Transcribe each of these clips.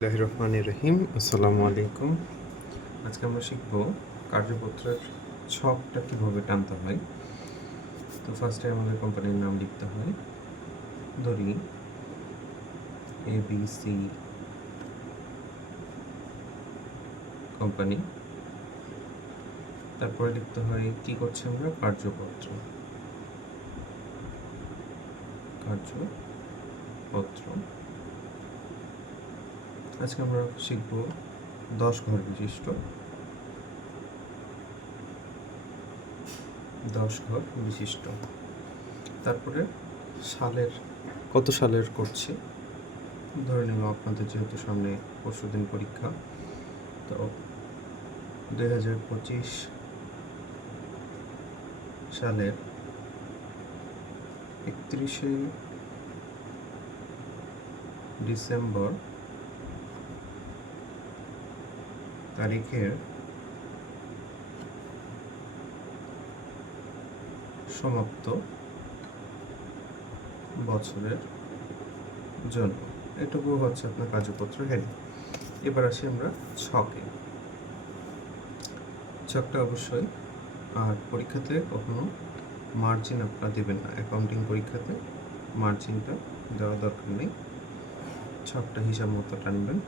রহমানির রহিম। আসসালামু আলাইকুম। আজকে আমরা শিখব কার্যপত্রের ছকটা কিভাবে টানতে হয়। তো ফার্স্টে আমাদের কোম্পানির নাম লিখতে হয়। ধরি ABC কোম্পানি। তারপরে লিখতে হয় কি করছি আমরা, কার্যপত্র। আজকে আমরা শিখব 10 ঘর বিশিষ্ট। তারপরে কত সালের করছি, ধরে নিলাম আপনাদের যেহেতু সামনে পরশুদিন পরীক্ষা, তো 2025 সালের 31শে ডিসেম্বর তারিখের সমাপ্ত বছরের জন্য। এটুকু হচ্ছে আপনার কার্যপত্র হেডিং। এবার আসি আমরা ছকে। ছকটা অবশ্যই, আর পরীক্ষাতে কখনো মার্জিন আপনারা দেবেন না। অ্যাকাউন্টিং পরীক্ষাতে মার্জিনটা দেওয়া দরকার নেই। ছকটা হিসাব মতো টানবেন।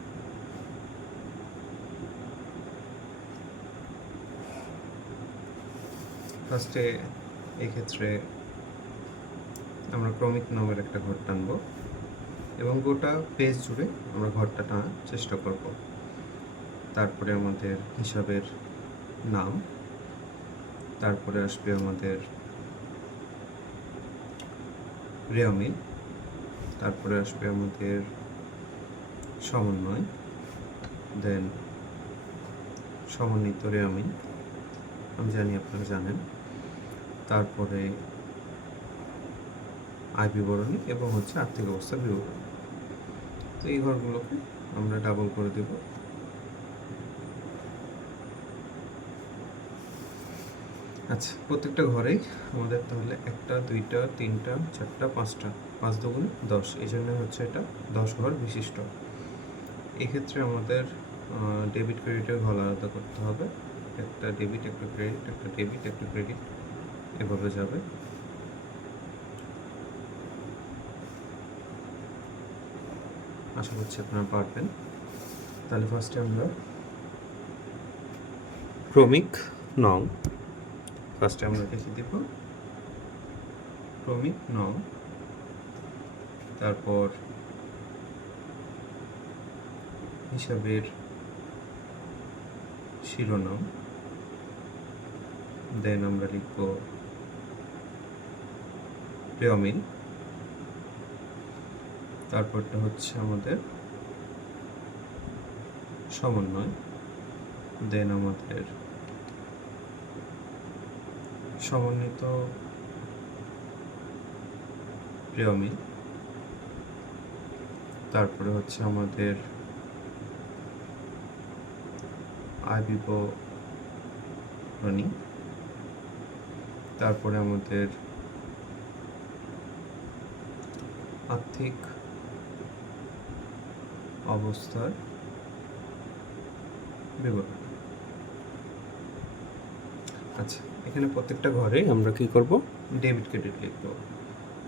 ফার্স্টে এক্ষেত্রে আমরা ক্রমিক নামের একটা ঘর টানব এবং গোটা পেজ জুড়ে আমরা ঘরটা টানার চেষ্টা করব। তারপরে আমাদের হিসাবের নাম, তারপরে আসবে আমাদের রেওমিল, তারপরে আসবে আমাদের সমন্বয়, দেন সমন্বিত রেওমিল, আমি জানি আপনারা জানেন। তারপরে আয় বিবরণী এবং হচ্ছে আর্থিক অবস্থার বিবরণী। তো এই ঘরগুলোকে আমরা ডাবল করে দেব। আচ্ছা, প্রত্যেকটা ঘরেই আমাদের তাহলে 1টা 2টা 3টা 4টা 5টা, 5 দুগুণে 10, এই জন্য হচ্ছে এটা 10 ঘর বিশিষ্ট। এক্ষেত্রে আমাদের ডেবিট ক্রেডিটের ঘর আলাদা করতে হবে। একটা ডেবিট, একটা ক্রেডিট, একটা ডেবিট, একটা ক্রেডিট, এভাবে যাবে। আশা করছি আপনারা পারবেন। তাহলে ফার্স্টে আমরা ক্রমিক নং, ফার্স্টে আমরা লিখে দেব ক্রমিক নং, তারপর হিসাবের শিরোনাম, দেন আমরা লিখব রেওমিল, তারপরটা হচ্ছে আমাদের সমন্বয়, দেন আমাদের সমন্বিত রেওমিল, তারপরে হচ্ছে আমাদের আয় বিবরণী, তারপরে আমাদের আর্থিক অবস্থার বিবরণ। আচ্ছা, এখানে প্রত্যেকটা ঘরে আমরা কি করব, ডেবিট ক্রেডিট লিখব।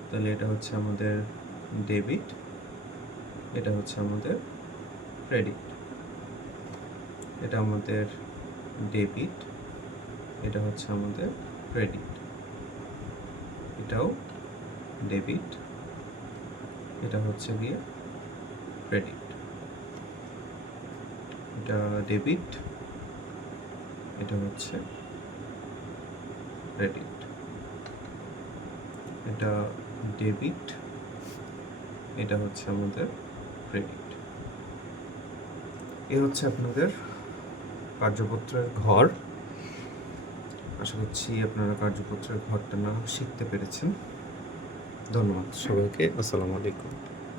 তাহলে এটা হচ্ছে আমাদের ডেবিট, এটা হচ্ছে আমাদের ক্রেডিট, এটা আমাদের ডেবিট, এটা হচ্ছে আমাদের ক্রেডিট, এটাও ডেবিট, এটা হচ্ছে গিয়ে ক্রেডিট, এটা ডেবিট, এটা হচ্ছে ক্রেডিট, এটা ডেবিট, এটা হচ্ছে আমাদের ক্রেডিট। এই হচ্ছে আপনাদের কার্যপত্রের ঘর। আশা করছি আপনারা কার্যপত্রের ঘরটা না শিখতে পেরেছেন। ধন্যবাদ সবাইকে। আসসালামু আলাইকুম।